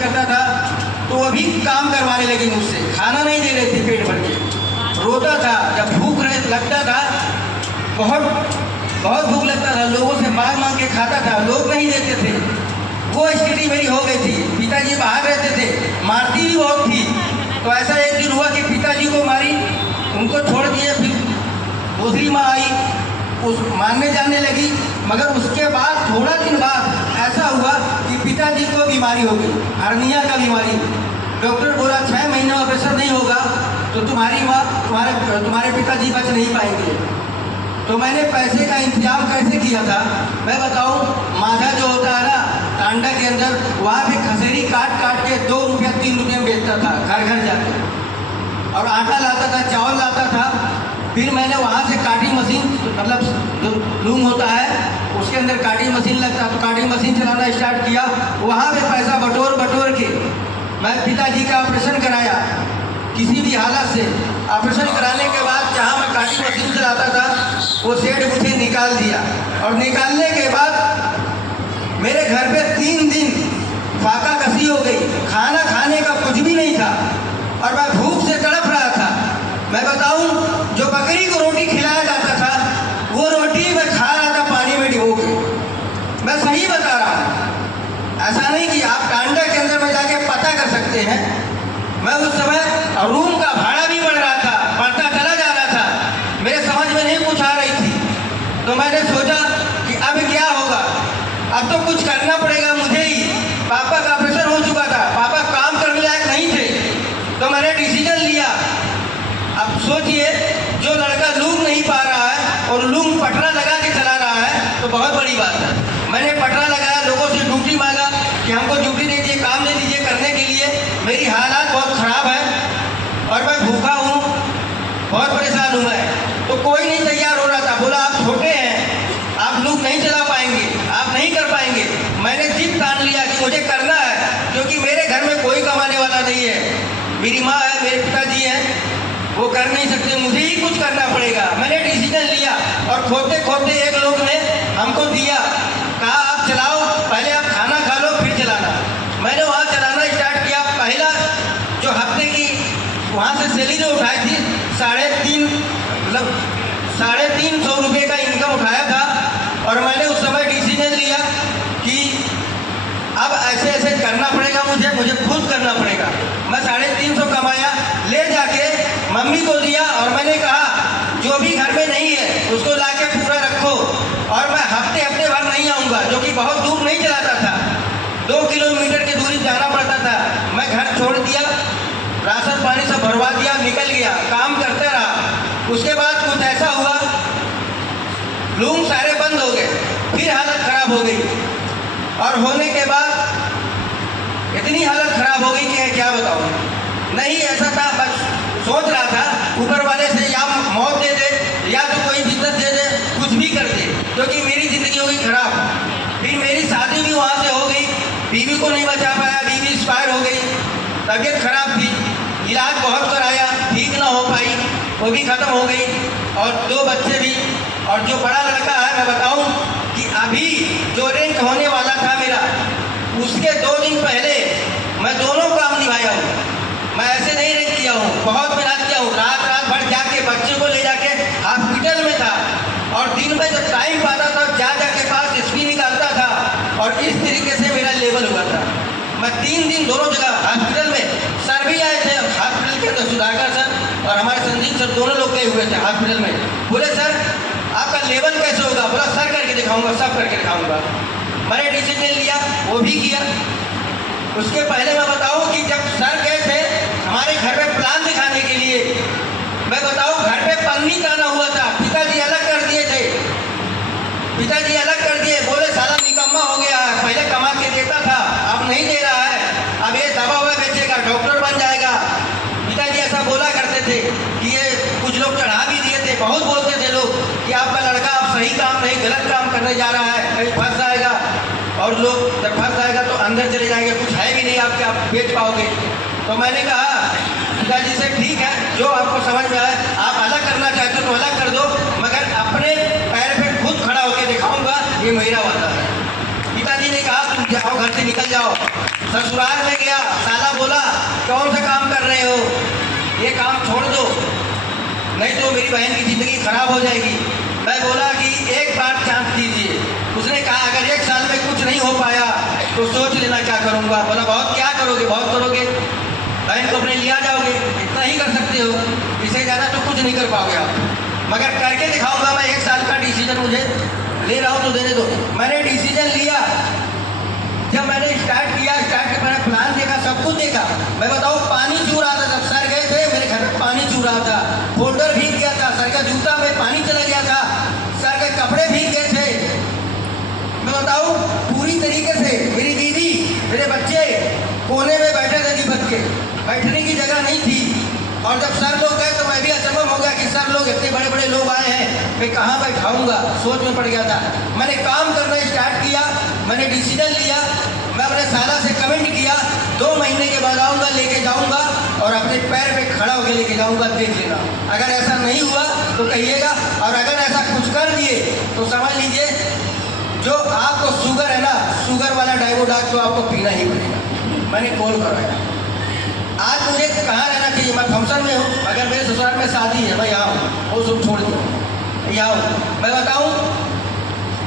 करता था तो वो भी काम करवाने लगी मुझसे। खाना नहीं दे रही थी पेट भर के, रोता था। जब भूख लगता था, बहुत भूख लगता था, लोगों से मांग के खाता था, लोग नहीं देते थे। वो स्थिति मेरी हो गई थी। पिताजी बाहर रहते थे, मारती भी बहुत थी। तो ऐसा एक दिन हुआ कि पिताजी को मारी, उनको छोड़ दिए। फिर दूसरी माँ आई, उस मारने जाने लगी। मगर उसके बाद थोड़ा दिन बाद ऐसा हुआ कि पिताजी को बीमारी हो गई, हर्निया का बीमारी। डॉक्टर बोला 6 महीने ऑपरेशन नहीं होगा तो तुम्हारी माँ तुम्हारे पिताजी बच नहीं पाएंगे। तो मैंने पैसे का इंतजाम कैसे किया था मैं बताऊं। माझा जो होता है ना टांडा के अंदर, वहाँ पे खसेरी काट के 2 रुपया 3 रुपये में बेचता था घर घर जाके, और आटा लाता था, चावल लाता था। फिर मैंने वहाँ से काटी मशीन, मतलब जो लूम होता है उसके अंदर काटी मशीन लगता, तो काटी मशीन चलाना स्टार्ट किया। वहाँ पे पैसा बटोर के मैं पिताजी का ऑपरेशन कराया। किसी भी हालत से ऑपरेशन कराने के बाद जहाँ मैं काटी मशीन चलाता था वो सेठ मुझे निकाल दिया। और निकालने के बाद मेरे घर पे 3 दिन फाका कसी हो गई, खाना खाने का कुछ भी नहीं था और मैं भूख से तड़प रहा था। मैं बताऊं, जो बकरी को रोटी खिलाया जाता था वो रोटी मैं खा रहा था पानी में डुबो के। मैं सही बता रहा हूँ, ऐसा नहीं कि आप टांडा के अंदर में जाके पता कर सकते हैं। मैं उस समय रूम का भाड़ा भी बढ़ रहा था, बढ़ता चला जा रहा था, मेरे समझ में नहीं कुछ आ रही थी। तो मैंने सोचा कि अब क्या होगा, अब तो कुछ करना पड़ेगा मुझे ही। पापा का ऑपरेशन हो चुका था, पापा काम करने लायक नहीं थे, तो मैंने डिसीजन लिया। अब सोचिए, जो लड़का लूम नहीं पा रहा है और लूम पटरा लगा के चला रहा है तो बहुत बड़ी बात है। मैंने पटरा लगाया, लोगों से ड्यूटी मांगा कि हमको ड्यूटी दे दीजिए, काम दे दीजिए करने के लिए। मेरी हालात बहुत ख़राब है और मैं भूखा हूँ, बहुत परेशान हूँ मैं। तो कोई नहीं तैयार हो रहा था, बोला आप छोटे हैं, आप लूम नहीं चला पाएंगे, आप नहीं कर पाएंगे। मैंने जिद ठान लिया कि मुझे करना है, क्योंकि मेरे घर में कोई कमाने वाला नहीं है। मेरी माँ है, मेरे पिताजी हैं, वो कर नहीं सकते, मुझे ही कुछ करना पड़ेगा। मैंने डिसीजन लिया और खोदते खोदते एक लोग ने हमको दिया, कहा आप चलाओ, पहले आप खाना खा लो फिर चलाना। मैंने वहाँ चलाना स्टार्ट किया। पहला जो हफ्ते की वहाँ से सैलरी उठाई थी 350 रुपये का इनकम उठाया था। और मैंने उस समय डिसीजन लिया कि अब ऐसे करना पड़ेगा, मुझे खुद करना पड़ेगा। मैं 350 कमाया, ले जाके मम्मी को दिया और मैंने कहा जो भी घर में नहीं है उसको लाके पूरा रखो। और मैं हफ्ते भर नहीं आऊँगा, जो कि बहुत दूर नहीं चलाता था, 2 किलोमीटर की दूरी जाना पड़ता था। मैं घर छोड़ दिया, राशन पानी सब भरवा दिया, निकल गया, काम करता रहा। उसके बाद कुछ ऐसा हुआ, लूम सारे बंद हो गए, फिर हालत ख़राब हो गई। और होने के बाद इतनी हालत ख़राब हो गई कि क्या बताऊँ। नहीं ऐसा था, बस सोच रहा था ऊपर वाले से या मौत दे दे या तो कोई बिजनेस दे दे, कुछ भी कर दे, क्योंकि मेरी ज़िंदगी हो गई ख़राब। फिर मेरी शादी भी वहाँ से हो गई, बीवी को नहीं बचा पाया, बीवी एक्सपायर हो गई, तबीयत ख़राब थी, इलाज बहुत कराया, ठीक ना हो पाई, वो भी ख़त्म हो गई। और 2 बच्चे भी। और जो बड़ा लड़का है, मैं बताऊँ कि अभी जो रैंक होने वाला था मेरा, उसके 2 दिन पहले मैं दोनों काम निभाया हूँ। मैं ऐसे नहीं रैंक किया हूँ, बहुत मेहनत किया हूँ, रात भर जाके बच्चे को ले जाके हॉस्पिटल में था। और दिन में जब टाइम पाता था जाके पास एसपी निकालता था, और इस तरीके से मेरा लेवल हुआ था। मैं 3 दिन दोनों जगह हॉस्पिटल में, सर भी आए थे हॉस्पिटल के अंदर, सुधाकर सर और हमारे संजीव सर, दोनों लोग गए हुए थे हॉस्पिटल में। बोले सर आपका लेवल कैसे होगा? बोला सर करके दिखाऊंगा, सब करके दिखाऊंगा। मैंने डिसीजन लिया, वो भी किया। उसके पहले मैं बताऊं कि जब सर गए थे हमारे घर में प्लान दिखाने के लिए, मैं बताऊं घर पे पन्नी ताना हुआ था, पिताजी अलग कर दिए थे, पिताजी अलग कर दिए। बोले साला निकम्मा हो गया है, पहले कमा के देता था, अब नहीं दे रहा है, अब ये दबा हुआ बेचेगा, डॉक्टर बन जाएगा। पिताजी ऐसा बोला करते थे कि ये कुछ लोग चढ़ा भी दिए थे, बहुत बोलते थे लोग कि आपका लड़का अब सही काम नहीं गलत काम करने जा रहा है, कहीं फंस जाएगा। और लोग जब फंस जाएगा तो अंदर चले जाएंगे, कुछ है भी नहीं आपके, आप बेच पाओगे। तो मैंने कहा पिताजी से ठीक है, जो आपको समझ में आए, आप अलग करना चाहते हो तो अलग कर दो, मगर अपने पैर पे खुद खड़ा होकर दिखाऊंगा, ये मेरा वादा है। पिताजी ने कहा तुम जाओ, घर से निकल जाओ। ससुराल में गया, कौन सा काम कर रहे हो, ये काम छोड़ दो, नहीं तो मेरी बहन की ज़िंदगी खराब हो जाएगी। मैं बोला कि एक बार चांस दीजिए। उसने कहा अगर 1 साल में कुछ नहीं हो पाया तो सोच लेना क्या करूँगा। बोला बहुत क्या करोगे, बहुत करोगे, बहन को अपने लिया जाओगे, इतना ही कर सकते हो, इससे ज़्यादा तो कुछ नहीं कर पाओगे आप, मगर करके दिखाऊंगा मैं। 1 साल का डिसीजन मुझे ले रहा हूँ तो देने दो। मैंने डिसीजन लिया। जब मैंने स्टार्ट किया, मैंने प्लान देखा, सब कुछ देखा। मैं बताऊँ पानी चू रहा था, जब सर गए थे मेरे घर में पानी चू रहा था, फोल्डर भीग गया था, सर का जूता में पानी चला गया था, सर के कपड़े भीग गए थे। मैं बताऊँ पूरी तरीके से मेरी बीवी, मेरे बच्चे कोने में बैठे थे दीपक के, बैठने की जगह नहीं थी। और जब सर लोग गए तो मैं भी अचंभव हो गया कि सर लोग इतने बड़े बड़े लोग आए हैं, मैं कहाँ बैठाऊंगा, सोच में पड़ गया था। मैंने काम करना स्टार्ट किया, मैंने डिसीजन लिया, मैं अपने साला से कमेंट किया 2 महीने के बाद आऊँगा, लेके जाऊँगा और अपने पैर पे खड़ा होकर लेके जाऊँगा, देख लेना। अगर ऐसा नहीं हुआ तो कहिएगा, और अगर ऐसा कुछ कर दिए तो समझ लीजिए जो आपको शुगर है ना, शुगर वाला डाइवोडाक तो आपको पीना ही पड़ेगा। मैंने कॉल कराया। आज मुझे कहाँ रहना चाहिए, मैं फंक्शन में हूँ, अगर मेरे ससुराल में शादी है मैं यहाँ हूँ, वो सब छोड़ दिया यहाँ हूँ। मैं बताऊँ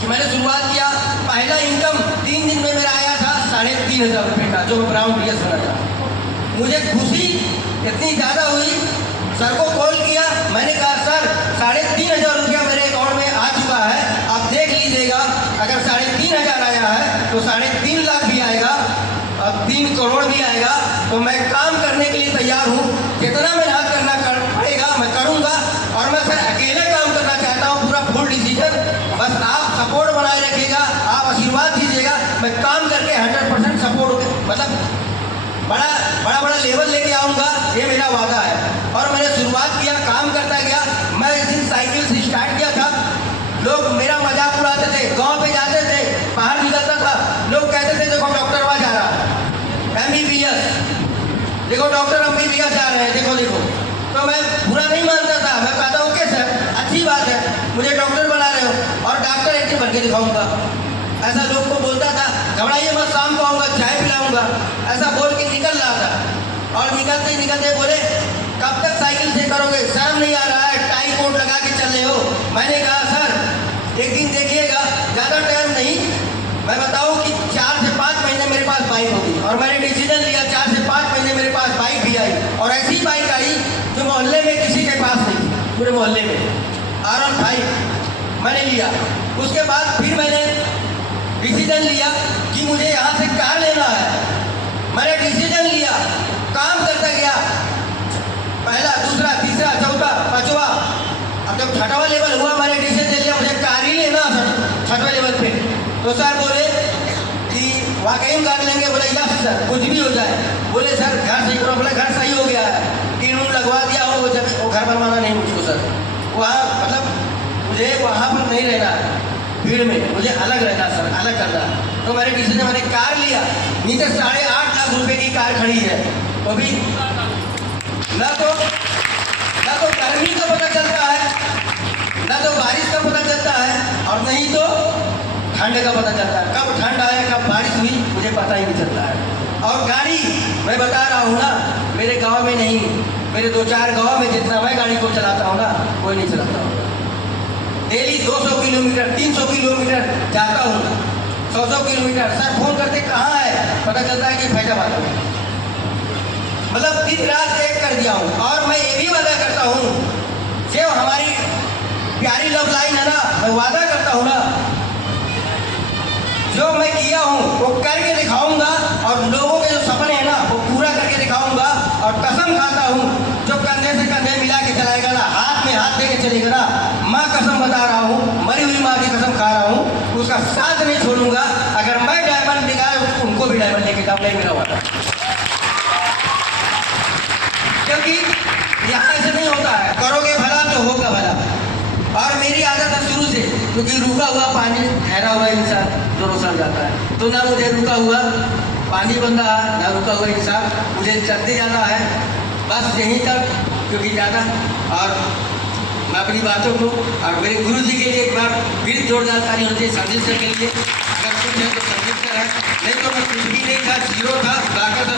कि मैंने शुरुआत किया, पहला इनकम 3 दिन में मेरा आया था 3,500 रुपये का, जो ब्राउन ड्रेस बना था। मुझे खुशी इतनी ज़्यादा हुई, सर को कॉल किया, मैंने कहा सर 3,500 रुपया मेरे अकाउंट में आ चुका है, आप देख लीजिएगा। अगर 3,500 आया है तो 3.5 लाख भी आएगा, अब 3 करोड़ भी आएगा, तो मैं काम करने के लिए तैयार हूँ। जितना मेहनत करना पड़ेगा मैं करूँगा, और मैं सर अकेले काम करना चाहता हूँ, पूरा फुल डिसीजन। बस आप सपोर्ट बनाए रखिएगा, आप आशीर्वाद दीजिएगा, मैं काम करके 100% सपोर्ट, मतलब बड़ा लेवल लेके आऊँगा, ये मेरा वादा है। और मैंने शुरुआत किया, काम करता गया। मैं इस दिन साइकिल से स्टार्ट किया था, लोग मेरा मजाक उड़ाते थे, गाँव पे जाते थे, बाहर निकलता था, लोग कहते थे देखो डॉक्टर वहाँ जा रहा है, MBBS, देखो डॉक्टर MBBS जा रहे हैं, देखो देखो। तो मैं बुरा नहीं मानता था, मैं कहता ओके सर, अच्छी बात है, मुझे डॉक्टर बना रहे हो, और डॉक्टर एक बन के दिखाऊंगा, ऐसा लोग को बोलता था। घबराइए मत, शाम को आऊँगा, चाय पिलाऊंगा, ऐसा बोल के निकल रहा था। और निकलते निकलते बोले कब तक साइकिल से करोगे, शर्म नहीं आ रहा है, टाई कोट लगा के चल रहे हो। मैंने कहा सर एक दिन देखिएगा, ज़्यादा टाइम नहीं, मैं बताऊँ कि 4 से 5 महीने मेरे पास बाइक होगी। और मैंने डिसीजन लिया, 4 से 5 महीने मेरे पास बाइक भी आई, और ऐसी बाइक आई जो मोहल्ले में किसी के पास नहीं थी, पूरे मोहल्ले में R15 मैंने लिया। उसके बाद फिर मैंने डिसीजन लिया कि मुझे यहाँ से कार लेना है। मैंने डिसीजन लिया, काम करता गया, पहला, दूसरा, तीसरा, चौथा, पाँचवा, अब जब 6वां लेवल हुआ मैंने डिसीजन लिया मुझे कार ही लेना है 6वें लेवल पे। तो सर बोले कि वाकई में कार लेंगे, बोले यस सर, कुछ भी हो जाए। बोले सर घर सही करो, बोले घर सही हो गया है, टीन लगवा दिया हो, वो घर बनवाना नहीं मुझको सर, वहाँ मतलब मुझे वहाँ पर नहीं रहना है, भीड़ में मुझे अलग रहना सर, अलग करना। तो मैंने डिसीजन, मैंने कार लिया, नीचे 8.5 लाख रुपए की कार खड़ी है। तो भी ना तो गर्मी का पता चलता है, ना तो बारिश का पता चलता है, और नहीं तो ठंड का पता चलता है। कब ठंड आया कब बारिश हुई मुझे पता ही नहीं चलता है। और गाड़ी मैं बता रहा हूँ ना, मेरे गांव में नहीं, मेरे 2-4 गांव में जितना मैं गाड़ी को चलाता हूँ ना, कोई नहीं चलाता हूँ। डेली 200 किलोमीटर 300 किलोमीटर जाता हूँ, 100 किलोमीटर। सर फोन करते कहाँ है, पता चलता है कि फैजाबाद में। मतलब दिन रात एक कर दिया हूँ। और मैं ये भी वादा करता हूँ, जो हमारी प्यारी लव लाइन है ना, मैं वादा करता हूँ ना, जो मैं किया हूँ वो करके दिखाऊंगा, और लोगों के जो सपने हैं ना वो पूरा करके दिखाऊंगा। और कसम खाता हूँ, जो कंधे से कंधे मिला के चलाएगा ना, हाथ में हाथ दे के चलेगा ना, माँ कसम बता रहा हूँ, मरी हुई माँ की कसम खा रहा हूँ, उसका साथ नहीं छोड़ूंगा। अगर मैं डायमंड दिखाया उनको भी डायमंड लेके जाऊँ, नहीं मेरा वादा। क्योंकि यहाँ ऐसे नहीं होता है, करोगे भला तो होगा भला। और मेरी आदत है शुरू से, क्योंकि रुका हुआ पानी, ठहरा हुआ इंसान दोनों सड़ जाता है। तो ना मुझे रुका हुआ पानी बन रहा है, ना रुका हुआ इंसान, मुझे चलते जाना है बस यहीं तक, क्योंकि ज़्यादा। और मैं अपनी बातों को, और मेरे गुरु जी के लिए एक बार फिर जोरदार ताली होती है संदेश के लिए। अगर कुछ है तो संदेश है, नहीं तो मैं कुछ भी नहीं था, जीरो था, बाका था।